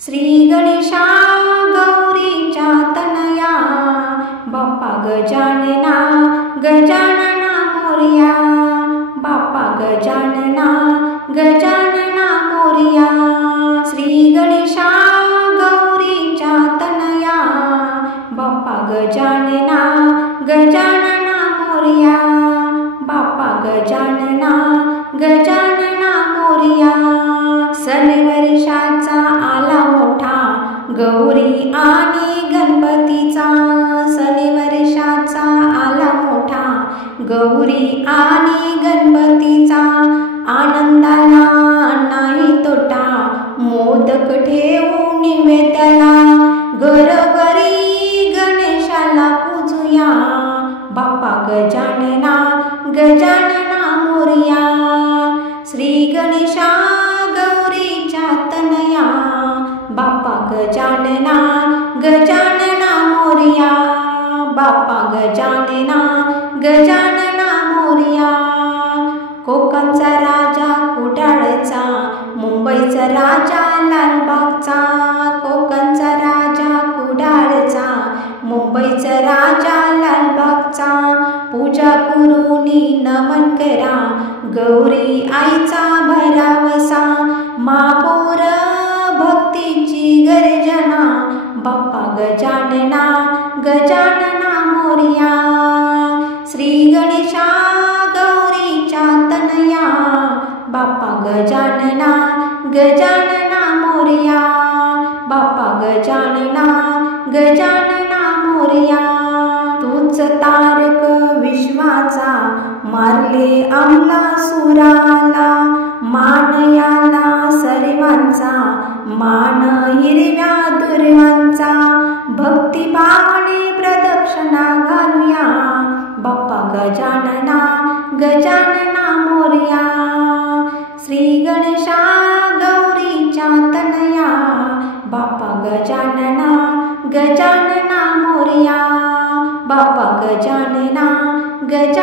श्री गणेशा गौरीच्या तनया, बाप्पा गजानना गजानना मोरया, बाप्पा गजानना गजानना मोरया। श्री गणेशा गौरीच्या तनया, बाप्पा गजानना गजानना मोरया, बाप्पा गजानना गजानना मोरया। सन वर्षाचा आला मोठा गौरी आणि गणपतीचा, सन वर्षाचा आला मोठा गौरी आणि गणपतीचा। आनंदाला नाही तोटा, मोदक ठेवू निवेद्याला, घरोघरी गणेशाला पूजूया, बाप्पा गजानना गजानना मोरया। श्री गणेशा गौरीच्या तनया, बाप्पा गजानना गजानना मोरया, बाप्पा गजानना गजानना मोरया। कोकणचा राजा कुडाळचा, मुंबईचा राजा लालबागचा, कोकणचा राजा कुडाळचा, मुंबईचा राजा लालबागचा। पूजा करूनी नमन करा, गौरी आईचा भरावसा, महापौर भक्तीची गर्जना, बाप्पा गजानना गजानना मोरया। श्री गणेशा गौरीच्या तनया, बाप्पा गजानना गजानना मोरया, बाप्पा गजानना गजानना मोरया। तूच तारक विश्वाचा, मारले अमलासुराला, मान याला सर्वांचा, मान हिरव्या दुर्वांचा। भक्तिभावाने प्रदक्षिणा घालूया, बाप्पा गजानना गजानना मोरया। श्री गणेशा गौरीच्या तनया, बाप्पा गजानना गजानना मोरया, बाप्पा गजानना गजानना